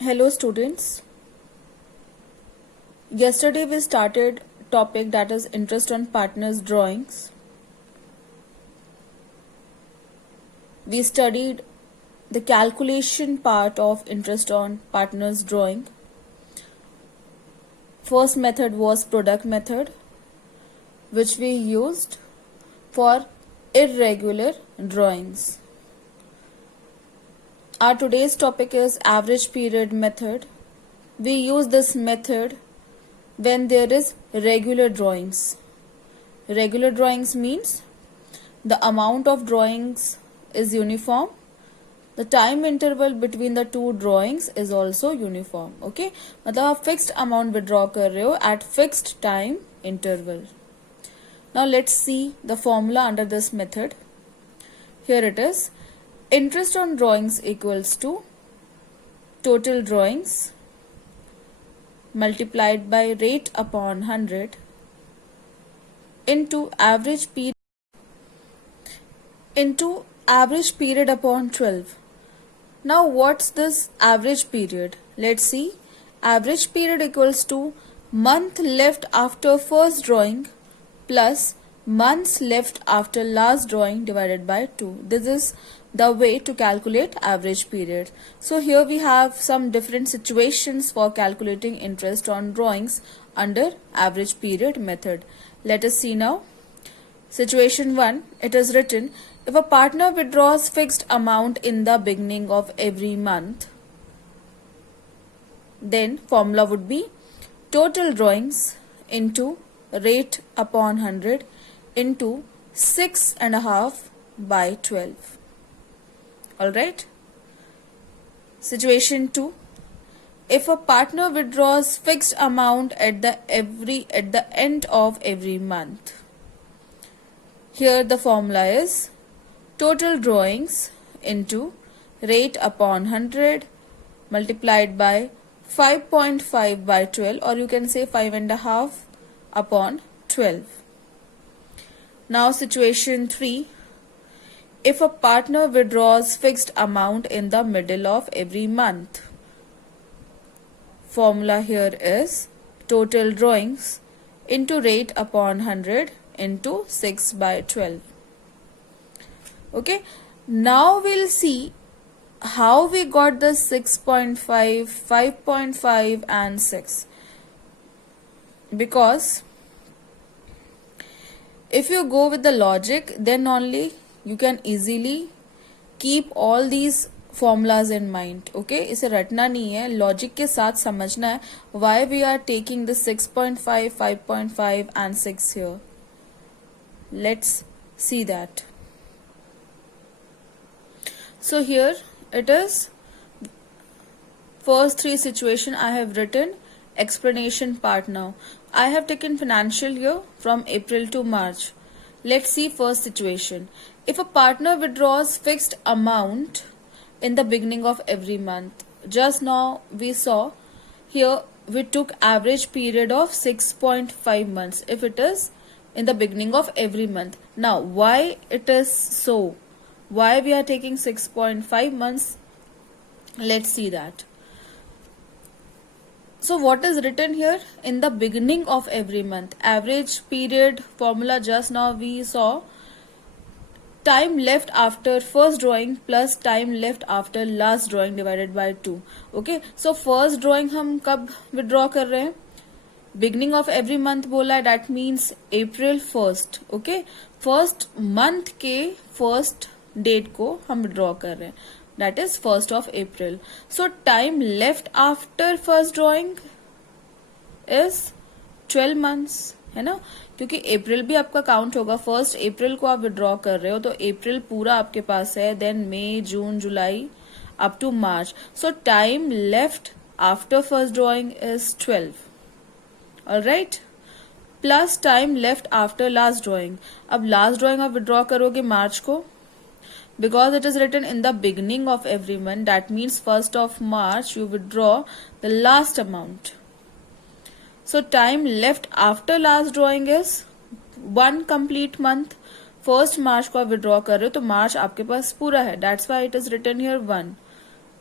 Hello students. Yesterday we started topic that is interest on partners drawings. We studied the calculation part of interest on partners drawing. First method was product method, which we used for irregular drawings. Our today's topic is average period method. We use this method when there is regular drawings. Regular drawings means the amount of drawings is uniform. The time interval between the two drawings is also uniform. Okay, मतलब आप fixed amount withdraw कर रहे हो at fixed time interval. Now let's see the formula under this method. Here it is. Interest on drawings equals to total drawings multiplied by rate upon 100 into average period upon 12. Now what's this average period? Let's see. Average period equals to month left after first drawing plus months left after last drawing divided by 2. This is the way to calculate average period. So here we have some different situations for calculating interest on drawings under average period method. Let us see now. Situation 1, it is written, if a partner withdraws fixed amount in the beginning of every month, then formula would be total drawings into rate upon 100 into 6.5 by 12. Alright. Situation 2. If a partner withdraws fixed amount at the end of every month. Here the formula is total drawings into rate upon 100 multiplied by 5.5 by 12, or you can say 5.5 upon 12. Now situation 3. If a partner withdraws fixed amount in the middle of every month. Formula here is total drawings into rate upon 100 into 6 by 12. Okay, now we'll see how we got the 6.5, 5.5 and 6. Because if you go with the logic, then only you can easily keep all these formulas in mind. Okay, इसे रटना नहीं है, logic के साथ समझना है why we are taking the 6.5, 5.5 and 6 here. Let's see that. So here it is. First three situation I have written, explanation part now. I have taken financial year from April to March. Let's see first situation. If a partner withdraws fixed amount in the beginning of every month. Just now we saw here we took average period of 6.5 months if it is in the beginning of every month. Now why it is so? Why we are taking 6.5 months? Let's see that. So what is written here? In the beginning of every month. Average period formula just now we saw. Time left after first drawing plus time left after last drawing divided by 2. Okay. So first drawing हम कब withdraw कर रहे हैं? Beginning of every month बोला है, that means April 1st. Okay. First month के first date को हम withdraw कर रहे हैं. That is 1st of April. So time left after first drawing is 12 months. है ना, क्योंकि अप्रैल भी आपका काउंट होगा. 1 अप्रैल को आप विड्रॉ कर रहे हो तो अप्रैल पूरा आपके पास है, then May, June, July up to March. So time left after first drawing is 12. Alright, plus time left after last drawing. अब लास्ट ड्रॉइंग आप विड्रॉ करोगे मार्च को, because it is written in the beginning of every month, that means 1st of March you withdraw the last amount. So time left after last drawing is 1 complete month. 1st March को आप withdraw कर रहे हो तो March आपके पास पूरा है. That's why it is written here 1.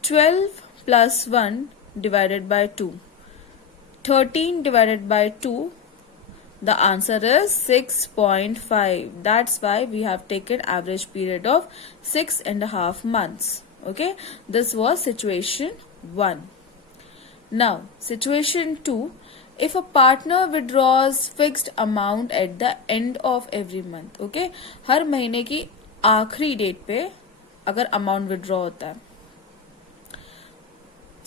12 plus 1 divided by 2. 13 divided by 2, the answer is 6.5. That's why we have taken average period of 6.5 months. Okay, this was situation 1. Now, situation 2. If a partner withdraws fixed amount at the end of every month. Okay, हर महीने की आखिरी date पे अगर amount withdraw होता है.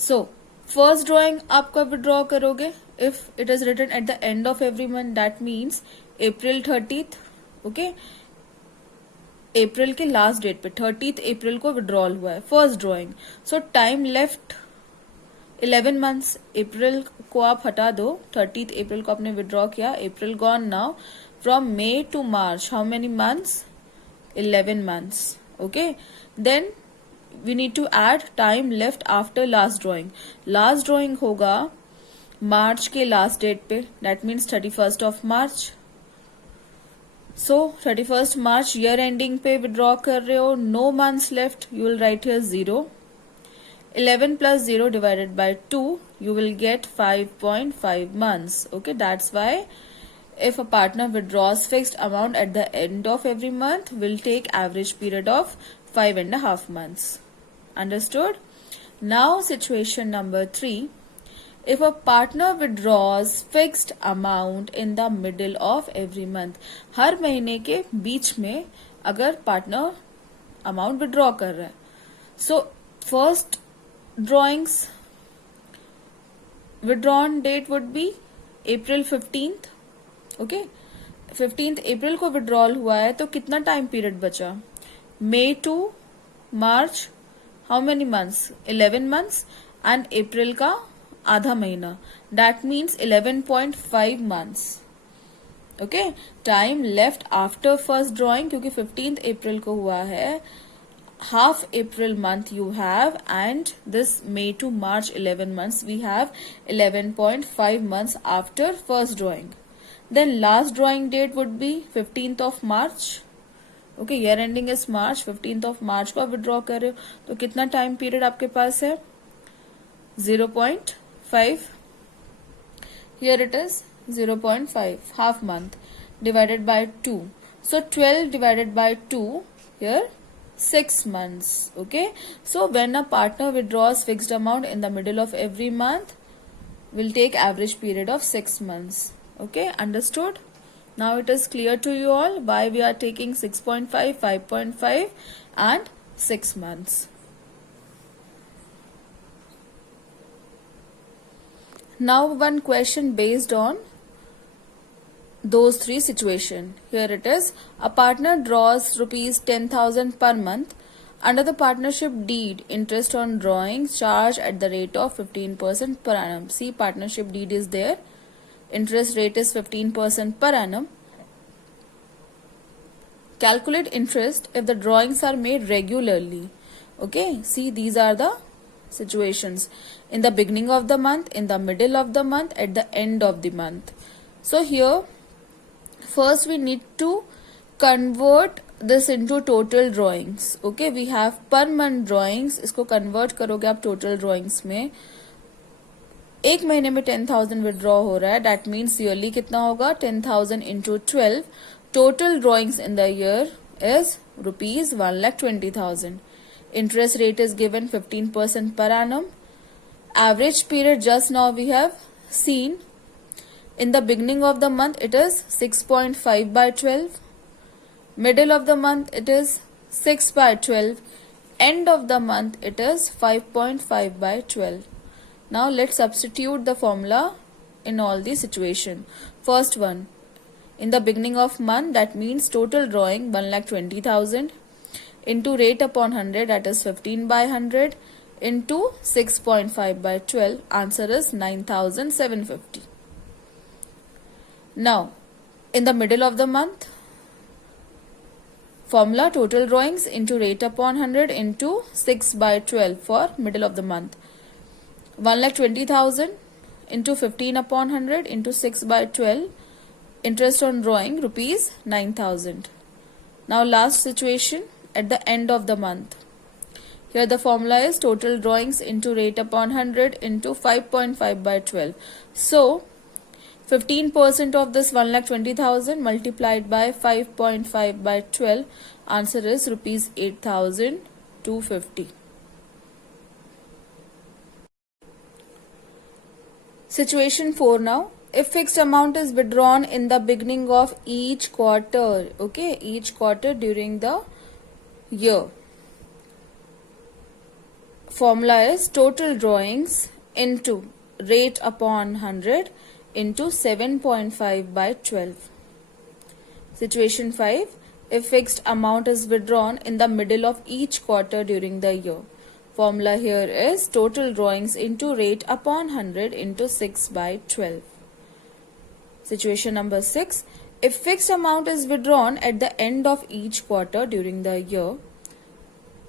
So, first drawing आप कब withdraw करोगे? If it is written at the end of every month, that means April 30th. Okay, अप्रैल के लास्ट डेट पे 30th अप्रैल को विड्रॉल हुआ है first drawing. So time left 11 months. अप्रैल को आप हटा दो, 30th अप्रैल को आपने विड्रॉ किया, April gone now. From May to March how many months? 11 months. Okay, then we need to add time left after last drawing. Last drawing होगा मार्च के लास्ट डेट पे, that means 31st of March. So 31st March year ending पे withdraw कर रहे हो, no months left, you will write here 0. 11 plus 0 divided by 2, you will get 5.5 months. Okay, that's why if a partner withdraws fixed amount at the end of every month, will take average period of 5.5 months. Understood? Now situation number 3. If a partner withdraws fixed amount in the middle of every month, हर महीने के बीच में अगर partner amount withdraw कर रहा है. So first drawings withdrawn date would be April 15th. Okay, 15th अप्रैल को withdrawal हुआ है तो कितना टाइम पीरियड बचा? May to March, how many months? 11 months. And April का आधा महीना, that means 11.5 months. Okay, time left after first drawing, क्योंकि 15th अप्रैल को हुआ है, half April month you have, and this May to March 11 months, we have 11.5 months after first drawing. Then last drawing date would be 15th of March. Okay, year ending is March, 15th of March को withdraw कर रहे हो तो कितना time period आपके पास है? 0.5. Here it is 0.5, half month divided by 2. So 12 divided by 2, here 6 months. Okay, so when a partner withdraws fixed amount in the middle of every month, will take average period of 6 months. Okay, understood? Now it is clear to you all why we are taking 6.5, 5.5 and 6 months. Now one question based on those three situations. Here it is. A partner draws rupees 10,000 per month. Under the partnership deed, interest on drawings charged at the rate of 15% per annum. See, partnership deed is there. Interest rate is 15% per annum. Calculate interest if the drawings are made regularly. Okay, see, these are the situations. In the beginning of the month, in the middle of the month, at the end of the month. So here, first we need to convert this into total drawings. Okay, we have per month drawings. इसको convert करोगे आप total drawings में. एक महीने में 10,000 withdraw हो रहा है. That means yearly कितना होगा? 10,000 into 12. Total drawings in the year is rupees 1,20,000. Interest rate is given 15% per annum. Average period just now we have seen. In the beginning of the month, it is 6.5 by 12. Middle of the month, it is 6 by 12. End of the month, it is 5.5 by 12. Now, let's substitute the formula in all the situation. First one, in the beginning of month, that means total drawing 1,20,000 into rate upon 100, that is 15 by 100 into 6.5 by 12. Answer is 9,750. Now, in the middle of the month, formula total drawings into rate upon 100 into 6 by 12 for middle of the month. 1,20,000 into 15 upon 100 into 6 by 12. Interest on drawing rupees 9,000. Now last situation at the end of the month. Here the formula is total drawings into rate upon 100 into 5.5 by 12. So 15% of this 1,20,000 multiplied by 5.5 by 12, answer is rupees 8,250. Situation 4 now. If fixed amount is withdrawn in the beginning of each quarter, okay, each quarter during the year. Formula is total drawings into rate upon 100 into 7.5 by 12. Situation 5. If fixed amount is withdrawn in the middle of each quarter during the year. Formula here is total drawings into rate upon 100 into 6 by 12. Situation number 6. If fixed amount is withdrawn at the end of each quarter during the year.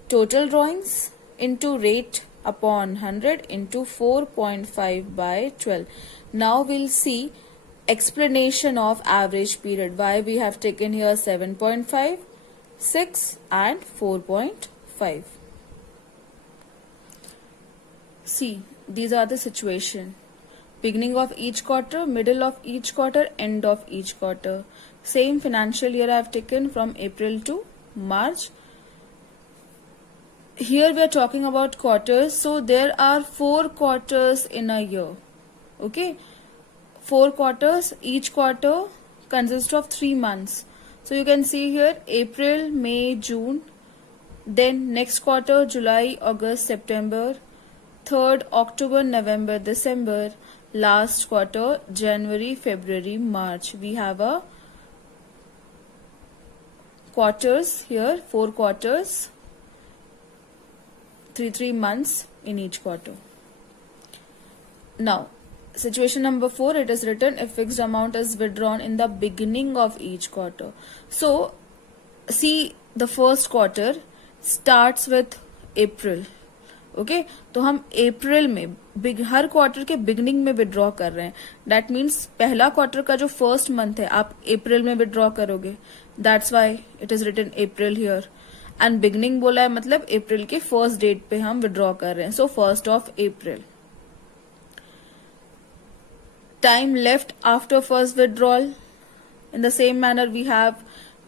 Total drawings into rate upon 100 into 4.5 by 12. Now we'll see explanation of average period. Why we have taken here 7.5, 6 and 4.5. See, these are the situation. Beginning of each quarter, middle of each quarter, end of each quarter. Same financial year I have taken from April to March. Here we are talking about quarters. So there are 4 quarters in a year. Okay. 4 quarters. Each quarter consists of 3 months. So you can see here April, May, June. Then next quarter July, August, September. Third October, November, December. Last quarter January, February, March. We have a quarters here, 4 quarters. 3 months in each quarter. Now, situation number 4, it is written if fixed amount is withdrawn in the beginning of each quarter. So, see the first quarter starts with April. Okay तो हम अप्रैल में हर quarter के beginning में withdraw कर रहे हैं. That means पहला quarter का जो फर्स्ट मंथ है आप अप्रैल में विड्रॉ करोगे. That's why it is written April here. And beginning बोला है मतलब अप्रैल के फर्स्ट डेट पे हम विड्रॉ कर रहे हैं. सो 1st of April. Time left after first withdrawal. In the same manner we have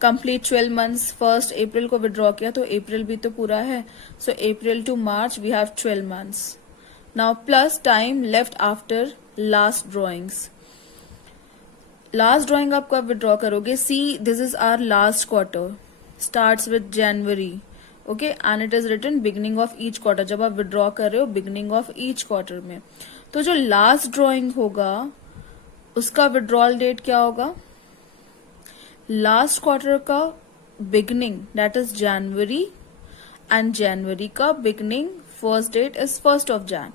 complete 12 months. 1st April को विड्रॉ किया तो अप्रैल भी तो पूरा है. So April to March we have 12 months. Now plus time left after last drawings. Last drawing आप कब विड्रॉ करोगे? See this is our last quarter. Starts with January. Okay and it is written beginning of each quarter. जब आप withdraw कर रहे हो beginning of each quarter में, तो जो लास्ट ड्रॉइंग होगा उसका विड्रॉल डेट क्या होगा? लास्ट क्वार्टर का beginning that is January and जनवरी का beginning first date is 1st of Jan.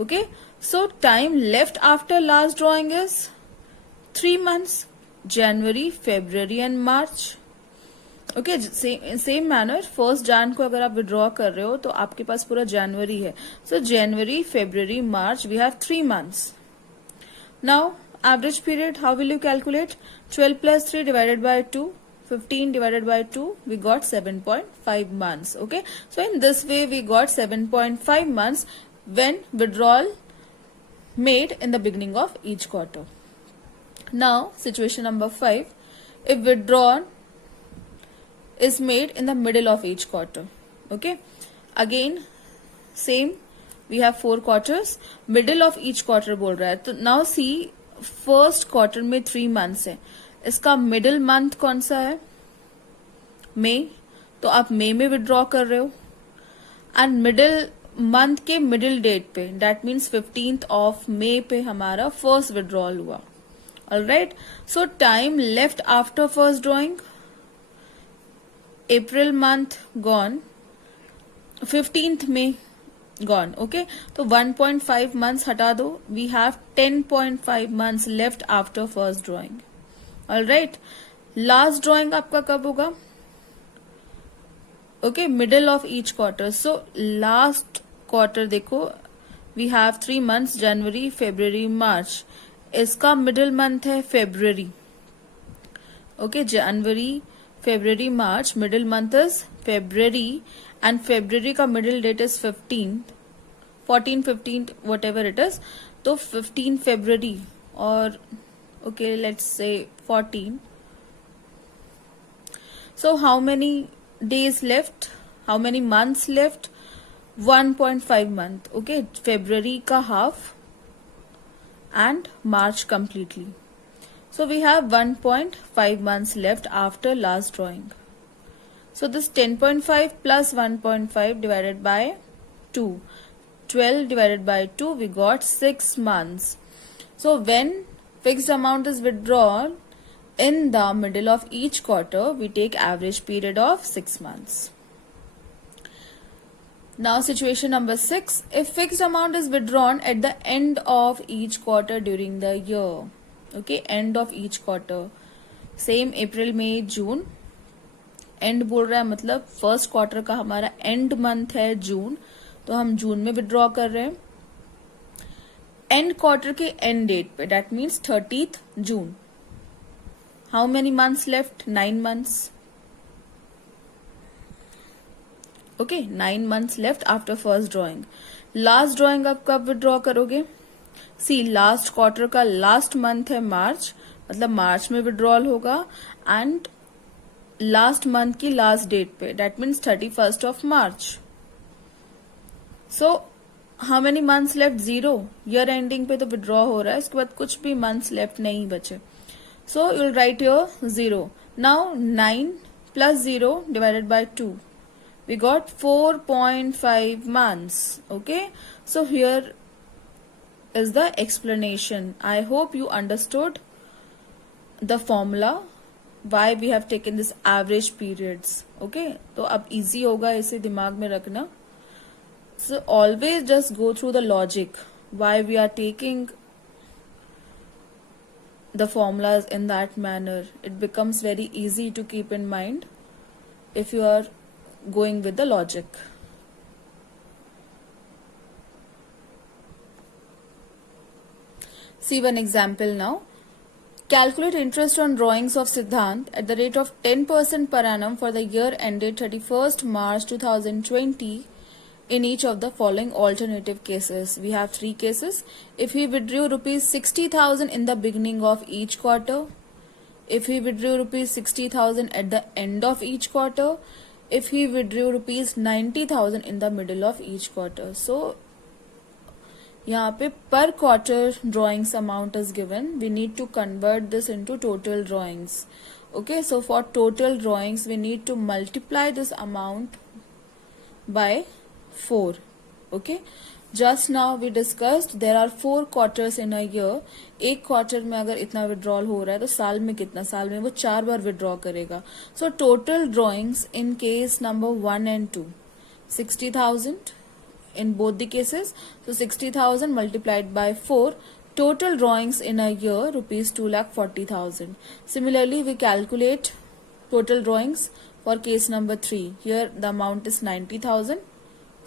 Okay so time left after last drawing is 3 months. January, February and March. Okay same manner 1st Jan को अगर आप withdraw कर रहे हो तो आपके पास पूरा जनवरी है. So January, February, March we have 3 months. नाउ average period, how will you calculate? 12 plus 3 divided by 2, 15 divided by 2, we got 7.5 months. Okay, so in this way we got 7.5 months when withdrawal made in the beginning of each quarter. Now situation number 5, if withdrawal is made in the middle of each quarter. Okay, again same, we have 4 quarters. Middle of each quarter बोल रहा है. तो now see first quarter में 3 months है. इसका middle month कौन सा है? मई. तो आप मई में विड्रॉ कर रहे हो एंड मिडिल मंथ के मिडिल डेट पे that means 15th of May पे हमारा फर्स्ट विड्रॉल हुआ. ऑलराइट, सो time left after first drawing April month gone, 15th May gone. Okay, तो 1.5 months हटा दो. We have 10.5 months left after first drawing. All right, last drawing आपका कब होगा? Okay, middle of each quarter. So last quarter देखो we have 3 months, January, February, March. इसका middle month है February. Okay, January, February, March, middle month is February, and February का middle date is 15th, 14th, 15th, whatever it is. तो 15 February or okay, let's say 14. So how many days left? How many months left? 1.5 month. Okay, February का half and March completely. So we have 1.5 months left after last drawing. So this 10.5 plus 1.5 divided by 2. 12 divided by 2, we got 6 months. So when fixed amount is withdrawn in the middle of each quarter, we take average period of 6 months. Now situation number 6. If fixed amount is withdrawn at the end of each quarter during the year. Okay, end of each quarter. Same April, May, June. And बोल रहा है मतलब first quarter का हमारा and month है जून, तो हम जून में विड्रॉ कर रहे हैं एंड क्वार्टर के एंड डेट पे, that means 30th June. How many months left? 9 months. Okay, 9 months left after first drawing. Last drawing आप कब विड्रॉ करोगे? सी, लास्ट क्वार्टर का लास्ट मंथ है मार्च, मतलब मार्च में विड्रॉल होगा एंड लास्ट मंथ की लास्ट डेट पे, that means 31st of March. So how many months left? 0. Year ending पे तो विड्रॉ हो रहा है, उसके बाद कुछ भी मंथ्स लेफ्ट नहीं बचे. So you will right your 0. Now 9 plus 0 divided by 2, we got 4.5 months. Okay, so here is the explanation. I hope you understood the formula why we have taken this average periods. Okay, तो अब easy होगा इसे दिमाग में रखना. So always just go through the logic why we are taking the formulas in that manner. It becomes very easy to keep in mind if you are going with the logic. See one example now. Calculate interest on drawings of Siddhant at the rate of 10% per annum for the year ended 31st March 2020 in each of the following alternative cases. We have 3 cases. If he withdrew rupees 60,000 in the beginning of each quarter, if he withdrew rupees 60,000 at the end of each quarter, if he withdrew rupees 90,000 in the middle of each quarter. So यहाँ पे per quarter drawings amount is given. We need to convert this into total drawings. Okay, so for total drawings we need to multiply this amount by 4. Okay, just now we discussed there are 4 quarters in a year. एक quarter में अगर इतना withdrawal हो रहा है तो साल में कितना? साल में वो 4 बार विड्रॉ करेगा. So total drawings in case number 1 and 2, 60,000 in both the cases. So 60,000 multiplied by 4. Total drawings in a year rupees 2,40,000. Similarly, we calculate total drawings for case number 3. Here the amount is 90,000.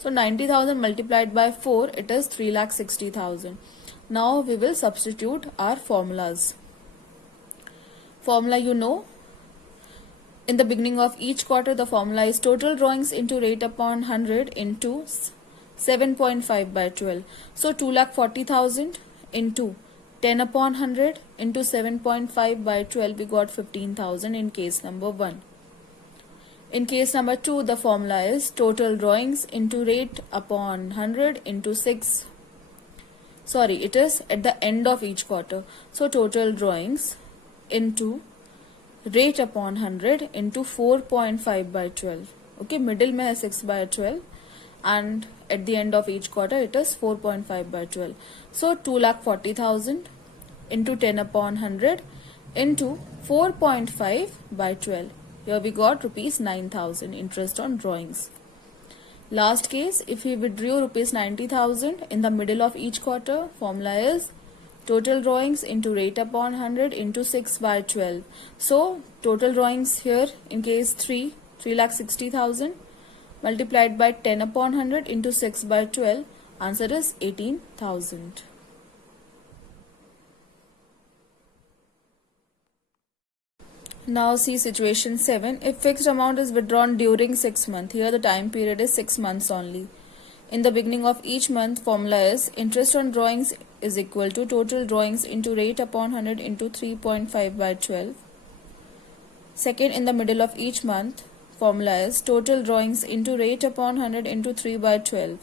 So 90,000 multiplied by 4, it is 3,60,000. Now we will substitute our formulas. Formula you know. In the beginning of each quarter, the formula is total drawings into rate upon 100 into 7.5 by 12. So 2,40,000 into 10 upon 100 into 7.5 by 12, we got 15,000 in case number 1. In case number 2, the formula is total drawings into rate upon 100 into 6. Sorry, it is at the end of each quarter. So total drawings into rate upon 100 into 4.5 by 12. Okay, middle में है 6 by 12 and at the end of each quarter it is 4.5 by 12. So 2,40,000 into 10 upon 100 into 4.5 by 12. Here we got rupees 9,000 interest on drawings. Last case, if he withdrew rupees 90,000 in the middle of each quarter, formula is total drawings into rate upon 100 into 6 by 12. So total drawings here in case 3, 3,60,000 multiplied by 10 upon 100 into 6 by 12. Answer is 18,000. Now see situation 7. If fixed amount is withdrawn during 6 months, here the time period is 6 months only. In the beginning of each month, formula is interest on drawings is equal to total drawings into rate upon 100 into 3.5 by 12. Second, in the middle of each month, formula is total drawings into rate upon 100 into 3 by 12.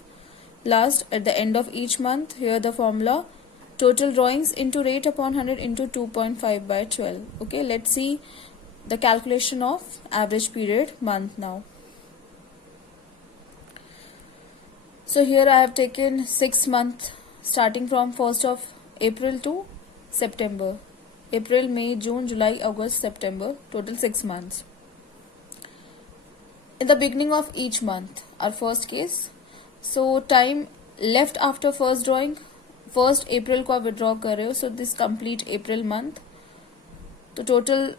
Last, at the end of each month, here the formula total drawings into rate upon 100 into 2.5 by 12. Okay, let's see the calculation of average period month now. So here I have taken 6 months starting from 1st of April to September. April, May, June, July, August, September, total 6 months. In the beginning of each month, our first case, so time left after first drawing, 1st April को आप withdraw कर रहे हो, so this complete April month. तो total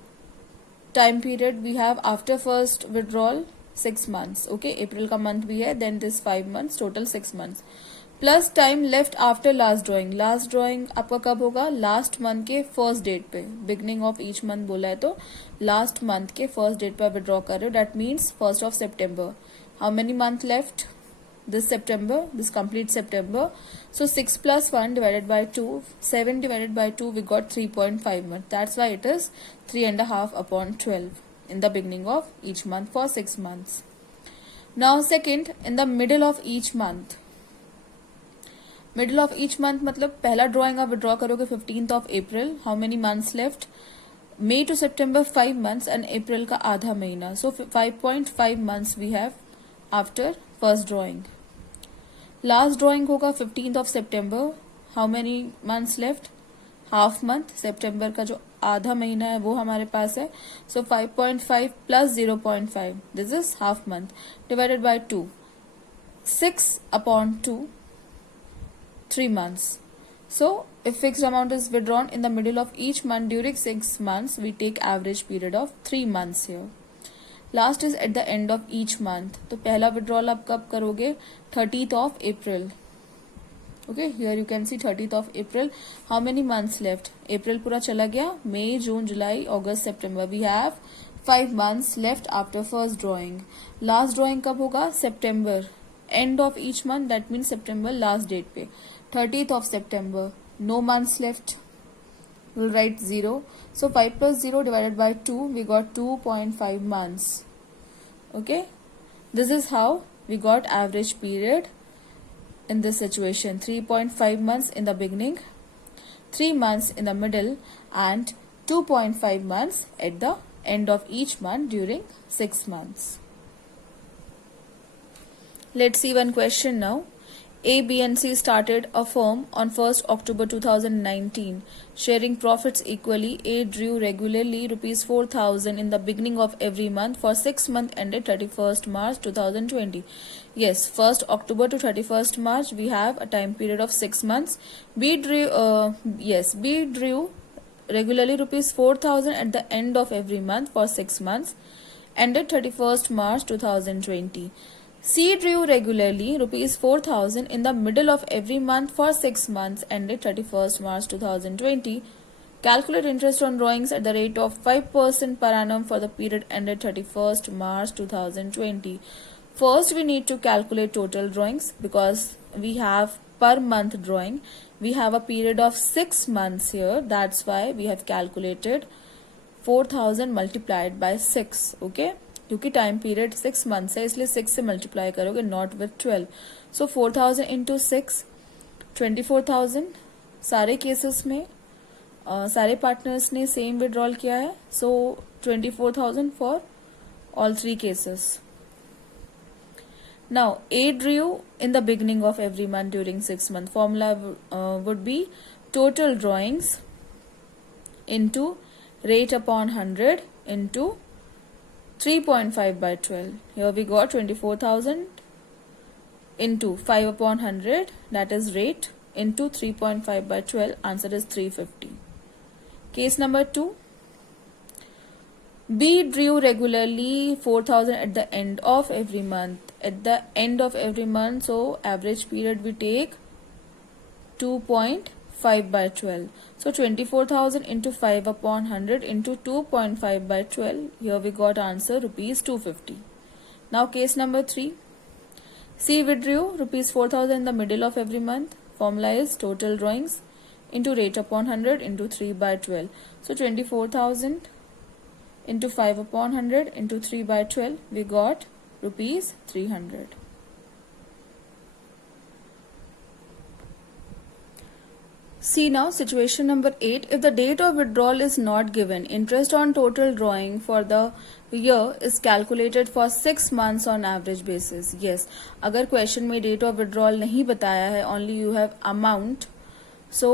time period we have after first withdrawal 6 months. Okay, April का month भी है, then this 5 months, total 6 months. Plus time left after last drawing. Last drawing आपका कब होगा? लास्ट मंथ के first date पे. Beginning of each month बोला है तो लास्ट मंथ के फर्स्ट डेट पे विड्रॉ कर रहे हो. That means 1st of September. How many month left? This September, this complete September. So 6 plus 1 divided by 2, 7 divided by 2, we got 3.5 months. That's why it is 3.5 upon 12 in the beginning of each month for 6 months. Now second, in the middle of each month. Middle of each month मतलब पहला drawing आप withdraw करोगे 15th of April. How many months left? May to September 5 months and April का आधा महीना. So 5.5 months we have after first drawing. Last drawing होगा 15th of September. How many months left? Half month. सितंबर का जो आधा महीना है वो हमारे पास है. So 5.5 plus 0.5, this is half month, divided by 2. 6 upon 2, 3 months. So if fixed amount is withdrawn in the middle of each month during 6 months, we take average period of 3 months here. Last is at the end of each month. तो पहला withdrawal आप कब करोगे? 30th of April. Okay, here you can see 30th of April. How many months left? April पूरा चला गया. May, June, July, August, September. We have 5 months left after first drawing. Last drawing कब होगा? September. End of each month, that means September last date पे. 30th of September. No months left. We'll write 0. So 5 plus 0 divided by 2, we got 2.5 months. Okay. This is how we got average period in this situation. 3.5 months in the beginning, 3 months in the middle, and 2.5 months at the end of each month during 6 months. Let's see one question now. A, B and C started a firm on 1st October 2019, sharing profits equally. A drew regularly rupees 4,000 in the beginning of every month for 6 months ended 31st March 2020. Yes, 1st October to 31st March, we have a time period of 6 months. B drew regularly rupees 4,000 at the end of every month for 6 months ended 31st March 2020. C drew regularly rupees 4,000 in the middle of every month for 6 months ended 31st March 2020. Calculate interest on drawings at the rate of 5% per annum for the period ended 31st March 2020. First, we need to calculate total drawings because we have per month drawing. We have a period of 6 months here. That's why we have calculated 4,000 multiplied by 6. Okay. क्योंकि time period 6 months है इसलिए 6 से multiply करोगे, not with 12. So 4,000 into 6, 24,000. सारे cases में सारे partners ने same withdrawal किया है. सो 24,000 for all 3 cases. Now A drew in the beginning of every month during 6 months. Formula would be total drawings into rate upon 100 into 3.5 by 12. Here we got 24,000 into 5 upon 100, that is rate, into 3.5 by 12. Answer is 350. Case number 2. B drew regularly 4,000 at the end of every month. At the end of every month, so average period we take 2.5 5 by 12. So 24,000 into 5 upon 100 into 2.5 by 12. Here we got answer rupees 250. Now case number 3. C withdrew rupees 4,000 in the middle of every month. Formula is total drawings into rate upon 100 into 3 by 12. So 24,000 into 5 upon 100 into 3 by 12. We got rupees 300. See now situation number 8. If the date of withdrawal is not given, interest on total drawing for the year is calculated for 6 months on average basis. Yes, अगर question में date of withdrawal नहीं बताया है, only you have amount, so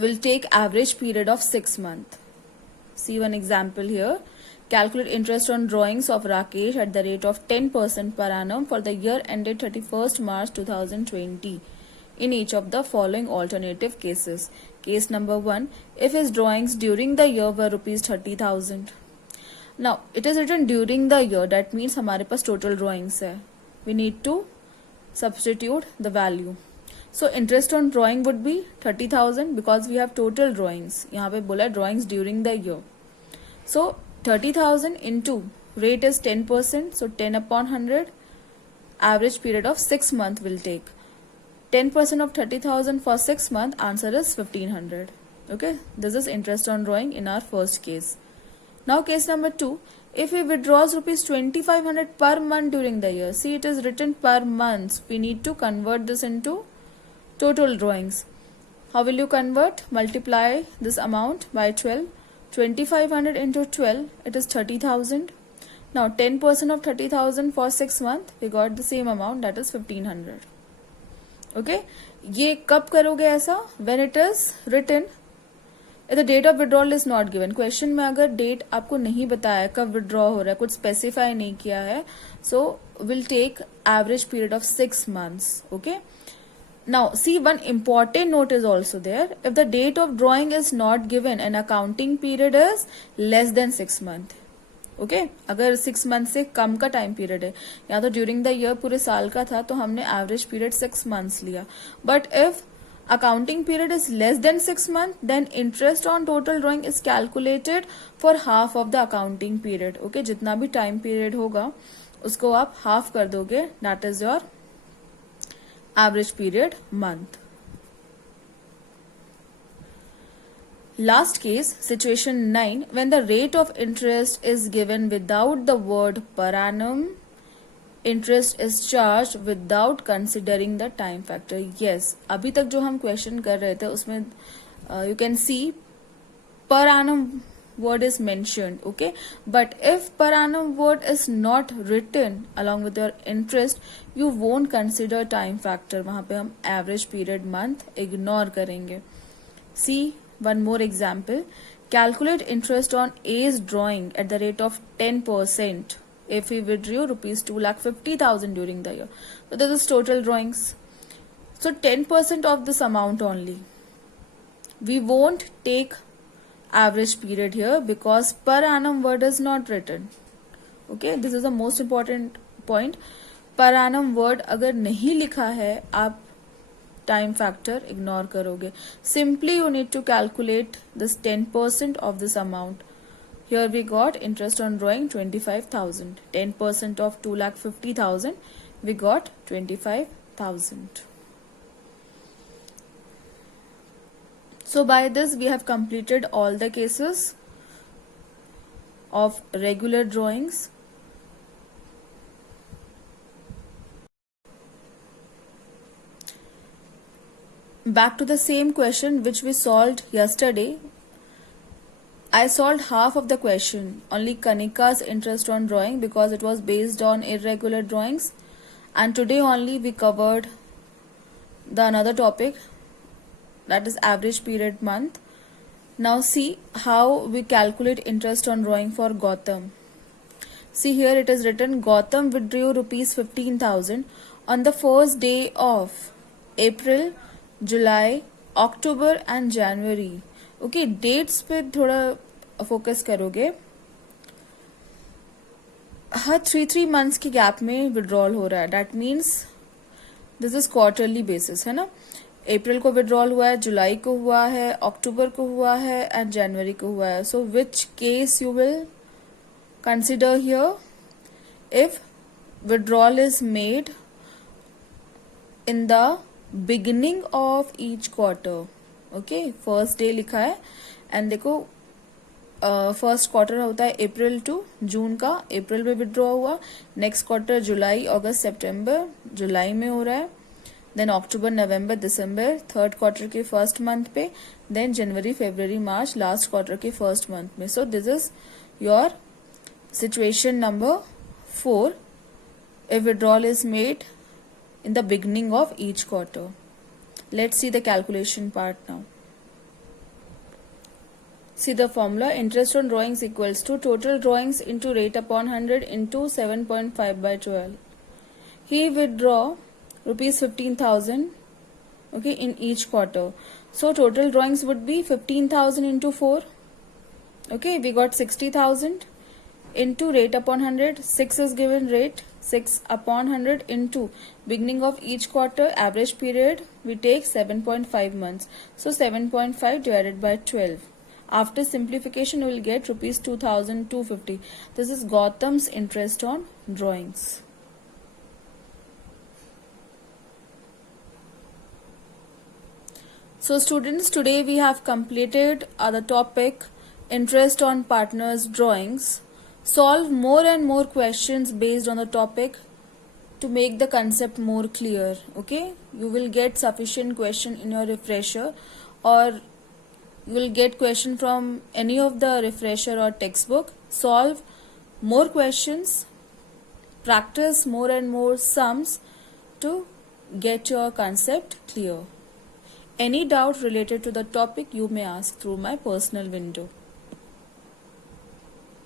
we'll take average period of 6 months. See one example here. Calculate interest on drawings of Rakesh at the rate of 10% per annum for the year ended 31st March 2020. In each of the following alternative cases. Case number 1. If his drawings during the year were rupees 30,000. Now, it is written during the year. That means हमारे पास total drawings है. We need to substitute the value. So, interest on drawing would be 30,000 because we have total drawings. यहाँ पे बोला drawings during the year. So, 30,000 into rate is 10%. So, 10 upon 100. Average period of 6 months will take. 10% of 30,000 for 6 months, answer is 1500. Okay, this is interest on drawing in our first case. Now case number 2, if he withdraws rupees 2500 per month during the year, see it is written per month, we need to convert this into total drawings. How will you convert? Multiply this amount by 12. 2500 into 12, it is 30,000. Now 10% of 30,000 for 6 months, we got the same amount, that is 1500. Okay ये कब करोगे ऐसा? When it is written the date of withdrawal is not given. Question में अगर date आपको नहीं बताया कब विड्रॉ हो रहा है, कुछ स्पेसिफाई नहीं किया है, so will take average period of 6 months. Okay, now see one important note is also there. If the date of drawing is not given and accounting period is less than 6 month. Okay, अगर 6 month से कम का time period है, या तो during the year पूरे साल का था तो हमने एवरेज पीरियड 6 मंथ्स लिया. But if accounting period is less than 6 month, then interest on total drawing is calculated for half of the accounting period. Okay, जितना भी टाइम पीरियड होगा उसको आप हाफ कर दोगे, that is your average period month. Last case, situation 9, when the rate of interest is given without the word per annum, interest is charged without considering the time factor. Yes, अभी तक जो हम question कर रहे थे उसमें you can see per annum word is mentioned, okay, but if per annum word is not written along with your interest, you won't consider time factor. वहाँ पे हम average period month ignore करेंगे. See one more example. Calculate interest on A's drawing at the rate of 10% if he withdrew rupees 2,50,000 during the year. So this is total drawings. So 10% of this amount only. We won't take average period here because per annum word is not written. Okay, this is the most important point. Per annum word अगर नहीं लिखा है, आप time factor ignore करोगे. Simply you need to calculate this 10% of this amount. Here we got interest on drawing 25,000. 10% of 2,50,000, we got 25,000. So by this we have completed all the cases of regular drawings. Back to the same question which we solved yesterday. I solved half of the question, only Kanika's interest on drawing, because it was based on irregular drawings, and today only we covered the another topic, that is average period month. Now see how we calculate interest on drawing for Gautam. See here it is written Gautam withdrew rupees 15,000 on the first day of April, July, October and January. Okay, dates पे थोड़ा focus करोगे. हर 3 months के gap में withdrawal हो रहा है, that means this is quarterly basis, है ना. अप्रैल को विड्रॉल हुआ है, जुलाई को हुआ है, अक्टूबर को हुआ है एंड जनवरी को हुआ है. So which case you will consider here? If withdrawal is made in the beginning of each quarter. Okay, first day लिखा है एंड देखो फर्स्ट क्वार्टर होता है अप्रैल टू जून का. अप्रैल में विड्रॉ हुआ, नेक्स्ट क्वार्टर जुलाई अगस्त सितंबर, जुलाई में हो रहा है, देन अक्टूबर नवंबर दिसंबर थर्ड क्वार्टर के फर्स्ट मंथ पे, देन जनवरी फरवरी मार्च लास्ट क्वार्टर के फर्स्ट मंथ में. So this is your situation number 4 if withdrawal is made in the beginning of each quarter. Let's see the calculation part now. See the formula: interest on drawings equals to total drawings into rate upon 100 into 7.5 by 12. He withdraw rupees 15,000, okay, in each quarter. So total drawings would be 15,000 into 4. Okay, we got 60,000 into rate upon 100. 6 is given rate. 6 upon 100 into beginning of each quarter, average period we take 7.5 months. So 7.5 divided by 12. After simplification we will get rupees 2,250. This is Gautam's interest on drawings. So students, today we have completed the topic interest on partners drawings. Solve more and more questions based on the topic to make the concept more clear. Okay, you will get sufficient question in your refresher, or you will get question from any of the refresher or textbook. Solve more questions, practice more and more sums to get your concept clear. Any doubt related to the topic you may ask through my personal window.